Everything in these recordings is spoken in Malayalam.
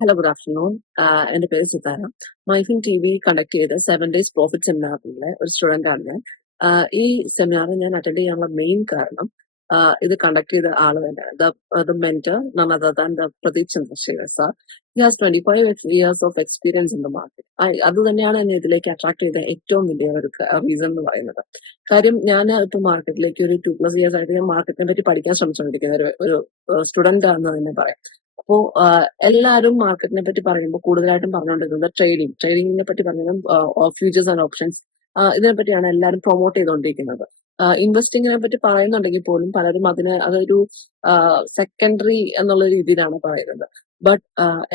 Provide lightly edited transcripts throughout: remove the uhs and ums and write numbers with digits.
Hello good afternoon. എന്റെ പേര് Sithara. Myfin T V conduct ചെയ്ത 7 ഡേയ്സ് പ്രോഫിറ്റ് സെമിനാറിലെ ഒരു സ്റ്റുഡന്റ് ആണ് ഞാൻ. ഈ സെമിനാർ ഞാൻ അറ്റൻഡ് ചെയ്യാനുള്ള മെയിൻ കാരണം ഇത് കണ്ടക്ട് ചെയ്ത ആള് തന്നെ the mentor none other than the Pradeep Chandrashekhar sir. He has 25 years of experience in the market. അത് തന്നെയാണ് എന്നെ ഇതിലേക്ക് അട്രാക്ട് ചെയ്ത ഏറ്റവും വലിയ ഒരു റീസൺ എന്ന് പറയുന്നത്. കാര്യം ഞാൻ ഇപ്പൊ മാർക്കറ്റിലേക്ക് ഒരു 2+ years ആയിട്ട് ഞാൻ മാർക്കറ്റിനെ പറ്റി പഠിക്കാൻ ശ്രമിച്ചുകൊണ്ടിരിക്കുന്ന ഒരു സ്റ്റുഡന്റ് ആണെന്ന് തന്നെ പറയാം. അപ്പോ എല്ലാവരും മാർക്കറ്റിനെ പറ്റി പറയുമ്പോൾ കൂടുതലായിട്ടും പറഞ്ഞുകൊണ്ടിരുന്നത് ട്രേഡിങ്ങിനെ പറ്റി പറയുന്നത് ഫ്യൂച്ചേഴ്സ് ആൻഡ് ഓപ്ഷൻസ് ഇതിനെ പറ്റിയാണ് എല്ലാവരും പ്രൊമോട്ട് ചെയ്തുകൊണ്ടിരിക്കുന്നത്. ഇൻവെസ്റ്റിങ്ങിനെ പറ്റി പറയുന്നുണ്ടെങ്കിൽ പോലും പലരും അതൊരു സെക്കൻഡറി എന്നുള്ള രീതിയിലാണ് പറയുന്നത്. ബട്ട്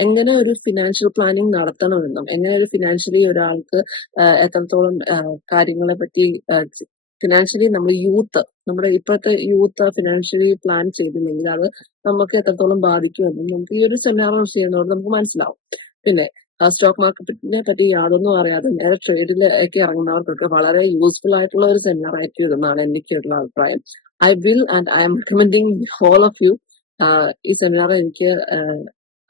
എങ്ങനെ ഒരു ഫിനാൻഷ്യൽ പ്ലാനിങ് നടത്തണമെന്നും എങ്ങനെ ഒരു ഫിനാൻഷ്യലി ഒരാൾക്ക് എത്രത്തോളം കാര്യങ്ങളെ പറ്റി ഫിനാൻഷ്യലി നമ്മുടെ ഇപ്പോഴത്തെ യൂത്ത് ഫിനാൻഷ്യലി പ്ലാൻ ചെയ്തില്ലെങ്കിൽ അത് നമുക്ക് എത്രത്തോളം ബാധിക്കുമെന്നും നമുക്ക് ഈ ഒരു സെമിനാർ ചെയ്യുന്നതോട് നമുക്ക് മനസ്സിലാവും. പിന്നെ സ്റ്റോക്ക് മാർക്കറ്റിനെ പറ്റി യാതൊന്നും അറിയാതെ നേരെ ട്രേഡിലേക്ക് ഇറങ്ങുന്നവർക്കൊക്കെ വളരെ യൂസ്ഫുൾ ആയിട്ടുള്ള ഒരു സെമിനാർ ആയിരിക്കും ഇതെന്നാണ് എനിക്കുള്ള അഭിപ്രായം. I will and I am recommending all of you. ഈ സെമിനാർ എനിക്ക്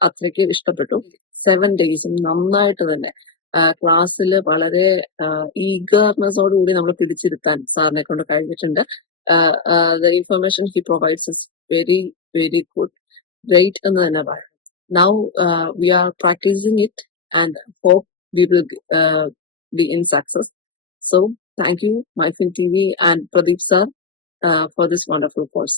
അത്രയ്ക്ക് ഇഷ്ടപ്പെട്ടു. 7 days നന്നായിട്ട് തന്നെ ക്ലാസ്സിൽ വളരെ ഈഗർനെസ്സോടുകൂടി നമ്മൾ പിടിച്ചിരുത്താൻ സാറിനെ കൊണ്ട് കഴിഞ്ഞിട്ടുണ്ട്. The information he provides is very, very good, great എന്ന് തന്നെ പറയാം. Now we are practicing it and hope we will be in success. So thank you, Myfin TV and Pradeep sir, for this wonderful course.